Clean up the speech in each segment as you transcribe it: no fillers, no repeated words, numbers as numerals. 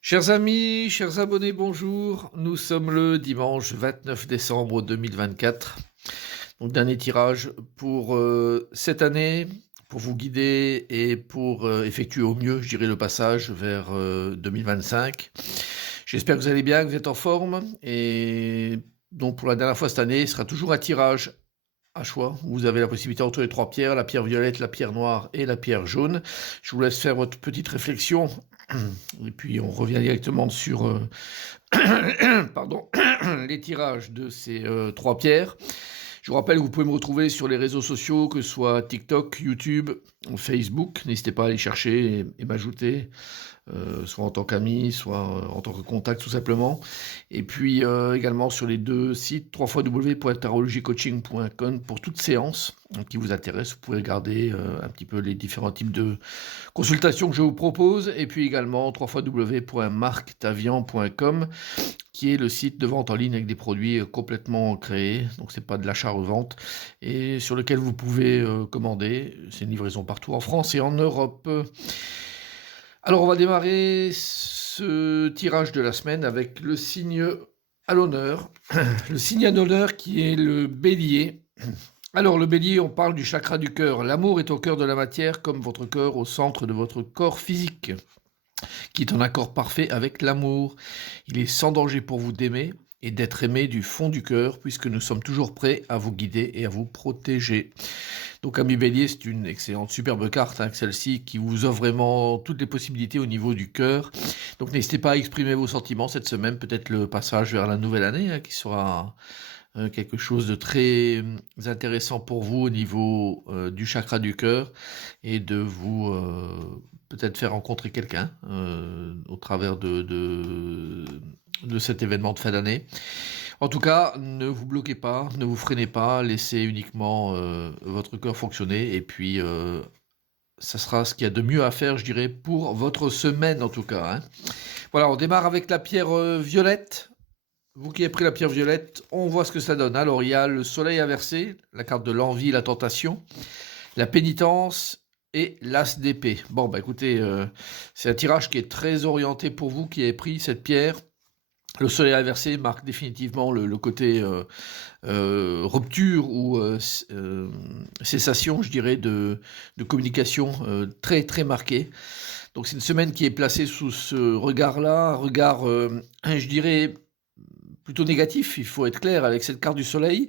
Chers amis, chers abonnés, bonjour. Nous sommes le dimanche 29 décembre 2024. Donc dernier tirage pour cette année, pour vous guider et pour effectuer au mieux, je dirais, le passage vers 2025. J'espère que vous allez bien, que vous êtes en forme. Et donc pour la dernière fois cette année, il sera toujours un tirage à choix. Vous avez la possibilité entre les trois pierres, la pierre violette, la pierre noire et la pierre jaune. Je vous laisse faire votre petite réflexion. Et puis on revient directement sur pardon, les tirages de ces trois pierres. Je vous rappelle que vous pouvez me retrouver sur les réseaux sociaux, que ce soit TikTok, YouTube, Facebook. N'hésitez pas à aller chercher et m'ajouter, soit en tant qu'ami, soit en tant que contact tout simplement. Et puis également sur les deux sites, www.tarologycoaching.com pour toute séance qui vous intéresse. Vous pouvez regarder un petit peu les différents types de consultations que je vous propose. Et puis également www.marctavian.com qui est le site de vente en ligne avec des produits complètement créés, donc c'est pas de l'achat-revente, et sur lequel vous pouvez commander. C'est une livraison partout en France et en Europe. Alors on va démarrer ce tirage de la semaine avec le signe à l'honneur, le signe à l'honneur qui est le bélier. Alors le bélier, on parle du chakra du cœur. L'amour est au cœur de la matière comme votre cœur au centre de votre corps physique, qui est en accord parfait avec l'amour. Il est sans danger pour vous d'aimer et d'être aimé du fond du cœur, puisque nous sommes toujours prêts à vous guider et à vous protéger. Donc ami Bélier, c'est une excellente, superbe carte, celle-ci, qui vous offre vraiment toutes les possibilités au niveau du cœur. Donc n'hésitez pas à exprimer vos sentiments cette semaine, peut-être le passage vers la nouvelle année, qui sera quelque chose de très intéressant pour vous au niveau du chakra du cœur, et de vous peut-être faire rencontrer quelqu'un au travers de cet événement de fin d'année. En tout cas, ne vous bloquez pas, ne vous freinez pas, laissez uniquement votre cœur fonctionner, et puis ça sera ce qu'il y a de mieux à faire, je dirais, pour votre semaine en tout cas. Voilà, on démarre avec la pierre violette. Vous qui avez pris la pierre violette, on voit ce que ça donne. Alors, il y a le soleil inversé, la carte de l'envie, la tentation, la pénitence et l'as d'épée. Bon, bah écoutez, c'est un tirage qui est très orienté pour vous qui avez pris cette pierre. Le soleil inversé marque définitivement le côté rupture ou cessation, je dirais, de communication très très marqué. Donc c'est une semaine qui est placée sous ce regard-là, un regard, je dirais, plutôt négatif, il faut être clair avec cette carte du soleil.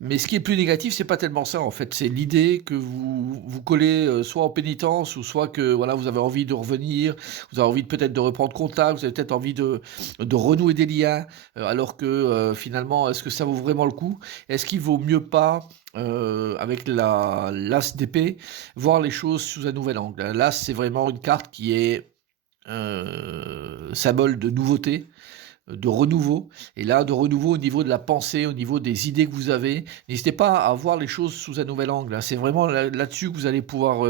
Mais ce qui est plus négatif, c'est pas tellement ça en fait, c'est l'idée que vous collez soit en pénitence, ou soit que voilà, vous avez envie de revenir, vous avez envie peut-être de reprendre contact, vous avez peut-être envie de renouer des liens, alors que finalement, est-ce que ça vaut vraiment le coup? Est-ce qu'il vaut mieux pas avec l'as d'épée, voir les choses sous un nouvel angle? L'as, c'est vraiment une carte qui est symbole de nouveauté, de renouveau, et là de renouveau au niveau de la pensée, au niveau des idées que vous avez. N'hésitez pas à voir les choses sous un nouvel angle, c'est vraiment là-dessus que vous allez pouvoir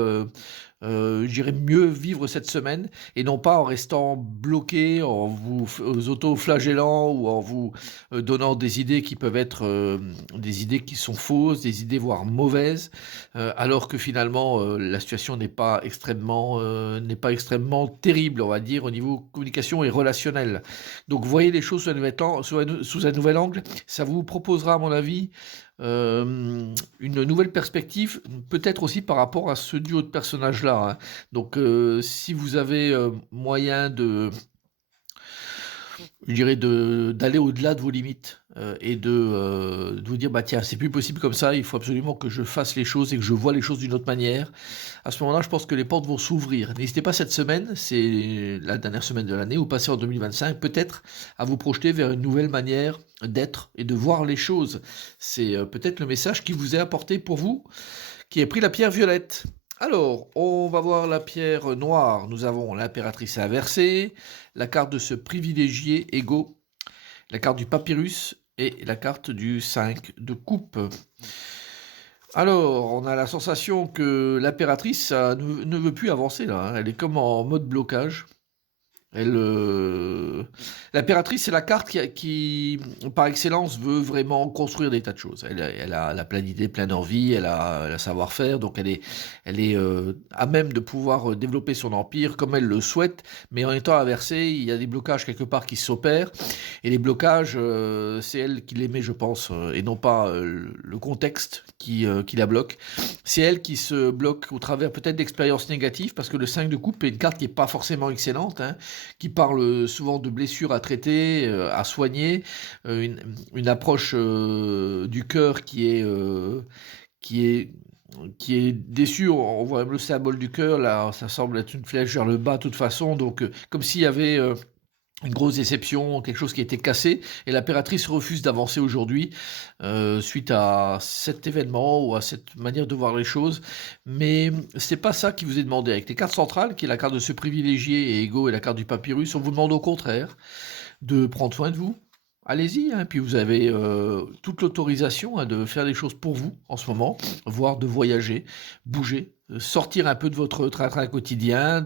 je dirais mieux vivre cette semaine, et non pas en restant bloqué, en vous auto-flagellant, ou en vous donnant des idées qui peuvent être des idées qui sont fausses, des idées voire mauvaises, alors que finalement la situation n'est pas extrêmement terrible, on va dire, au niveau communication et relationnel. Donc voyez les choses sous un nouvel angle, ça vous proposera à mon avis une nouvelle perspective, peut-être aussi par rapport à ce duo de personnages-là. Donc si vous avez moyen je dirais d'aller au-delà de vos limites, et de vous dire bah tiens, c'est plus possible comme ça, il faut absolument que je fasse les choses et que je vois les choses d'une autre manière. À ce moment-là, je pense que les portes vont s'ouvrir. N'hésitez pas cette semaine, c'est la dernière semaine de l'année, ou passez en 2025, peut-être à vous projeter vers une nouvelle manière d'être et de voir les choses. C'est peut-être le message qui vous est apporté pour vous, qui a pris la pierre violette. Alors, on va voir la pierre noire. Nous avons l'impératrice inversée, la carte de ce privilégié égaux, la carte du papyrus et la carte du 5 de coupe. Alors, on a la sensation que l'impératrice ne veut plus avancer là. Elle est comme en mode blocage. Elle l'impératrice, c'est la carte qui, par excellence, veut vraiment construire des tas de choses. Elle a plein d'idées, plein d'envies, elle a le savoir-faire, donc elle est à même de pouvoir développer son empire comme elle le souhaite, mais en étant inversée, il y a des blocages quelque part qui s'opèrent, et les blocages, c'est elle qui les met, je pense, et non pas le contexte qui la bloque. C'est elle qui se bloque au travers peut-être d'expériences négatives, parce que le 5 de coupe est une carte qui n'est pas forcément excellente, hein, qui parle souvent de blessures à traiter, à soigner, une approche du cœur qui est qui est déçu. On voit même le symbole du cœur, là, ça semble être une flèche vers le bas de toute façon, donc comme s'il y avait une grosse déception, quelque chose qui était cassé, et l'impératrice refuse d'avancer aujourd'hui suite à cet événement ou à cette manière de voir les choses, mais c'est pas ça qui vous est demandé. Avec les cartes centrales, qui est la carte de se privilégier et égaux et la carte du papyrus, on vous demande au contraire de prendre soin de vous. Allez-y, hein, puis vous avez toute l'autorisation de faire des choses pour vous en ce moment, voire de voyager, bouger, sortir un peu de votre train-train quotidien,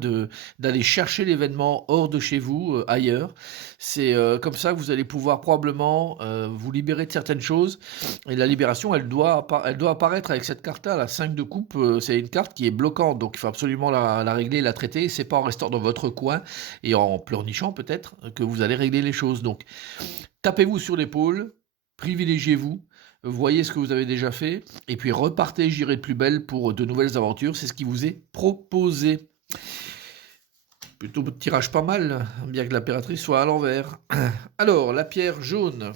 d'aller chercher l'événement hors de chez vous, ailleurs. C'est comme ça que vous allez pouvoir probablement vous libérer de certaines choses. Et la libération, elle doit apparaître avec cette carte-là. La 5 de coupe, c'est une carte qui est bloquante, donc il faut absolument la régler, la traiter. C'est pas en restant dans votre coin et en pleurnichant peut-être que vous allez régler les choses. Donc, tapez-vous sur l'épaule, privilégiez-vous, voyez ce que vous avez déjà fait, et puis repartez, j'irai de plus belle pour de nouvelles aventures. C'est ce qui vous est proposé. Plutôt tirage pas mal, bien que l'impératrice soit à l'envers. Alors, la pierre jaune.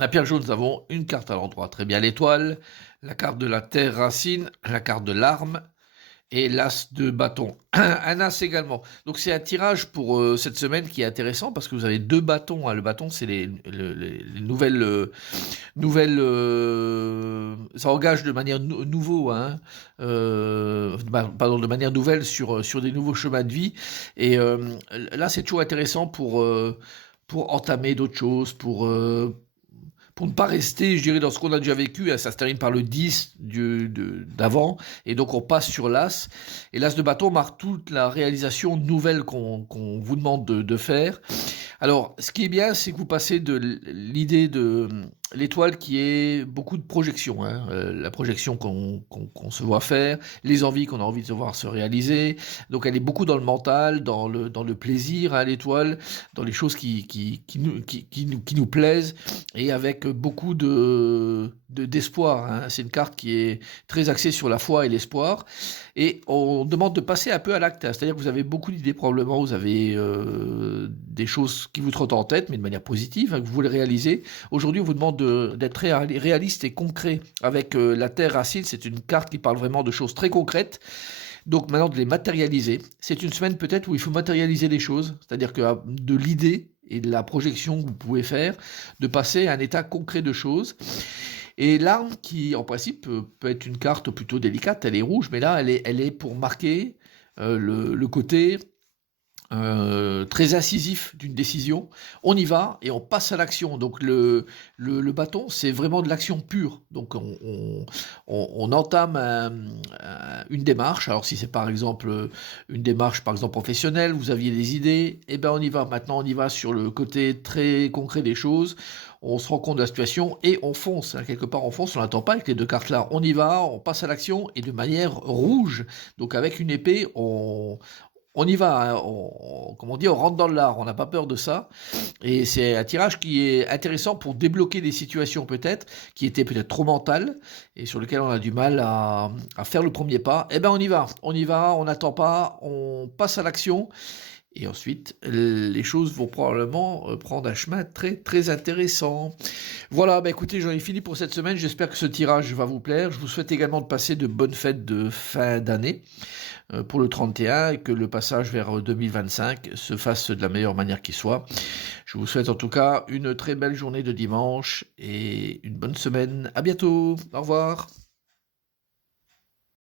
La pierre jaune, nous avons une carte à l'endroit. Très bien, l'étoile, la carte de la terre racine, la carte de l'arme, et l'as de bâton. Un as également. Donc c'est un tirage pour cette semaine qui est intéressant parce que vous avez 2 bâtons. Hein. Le bâton, c'est les nouvelles... ça engage de manière nouveau, hein, pardon, de manière nouvelle sur des nouveaux chemins de vie. Et là, c'est toujours intéressant pour entamer d'autres choses, pour ne pas rester, je dirais, dans ce qu'on a déjà vécu. Hein, ça se termine par le 10 d'avant, et donc on passe sur l'As. Et l'As de bâton marque toute la réalisation nouvelle qu'on vous demande de faire. Alors, ce qui est bien, c'est que vous passez de l'idée de l'étoile qui est beaucoup de projection, hein, la projection qu'on se voit faire, les envies qu'on a envie de voir se réaliser. Donc elle est beaucoup dans le mental, dans le plaisir, hein, l'étoile, dans les choses qui nous plaisent, et avec beaucoup d'espoir. Hein. C'est une carte qui est très axée sur la foi et l'espoir. Et on demande de passer un peu à l'acte. Hein. C'est-à-dire que vous avez beaucoup d'idées probablement, vous avez des choses qui vous trottent en tête, mais de manière positive, hein, que vous voulez réaliser. Aujourd'hui, on vous demande d'être réaliste et concret. Avec la terre racine, c'est une carte qui parle vraiment de choses très concrètes. Donc maintenant, de les matérialiser. C'est une semaine peut-être où il faut matérialiser les choses. C'est-à-dire que de l'idée et de la projection que vous pouvez faire, de passer à un état concret de choses. Et l'arme, qui en principe peut être une carte plutôt délicate, elle est rouge, mais là, elle est pour marquer le côté très incisif d'une décision. On y va et on passe à l'action. Donc le bâton, c'est vraiment de l'action pure. Donc on entame une démarche. Alors si c'est par exemple une démarche par exemple professionnelle, vous aviez des idées, et ben on y va. Maintenant on y va sur le côté très concret des choses. On se rend compte de la situation et on fonce. Hein, quelque part on fonce, on n'attend pas avec les 2 cartes là. On y va, on passe à l'action, et de manière rouge. Donc avec une épée, on y va, hein, comme on dit, on rentre dans l'art, on n'a pas peur de ça. Et c'est un tirage qui est intéressant pour débloquer des situations peut-être, qui étaient peut-être trop mentales, et sur lesquelles on a du mal à faire le premier pas. Eh bien on y va, on n'attend pas, on passe à l'action. Et ensuite, les choses vont probablement prendre un chemin très très intéressant. Voilà, bah écoutez, j'en ai fini pour cette semaine. J'espère que ce tirage va vous plaire. Je vous souhaite également de passer de bonnes fêtes de fin d'année pour le 31, et que le passage vers 2025 se fasse de la meilleure manière qui soit. Je vous souhaite en tout cas une très belle journée de dimanche et une bonne semaine. À bientôt. Au revoir.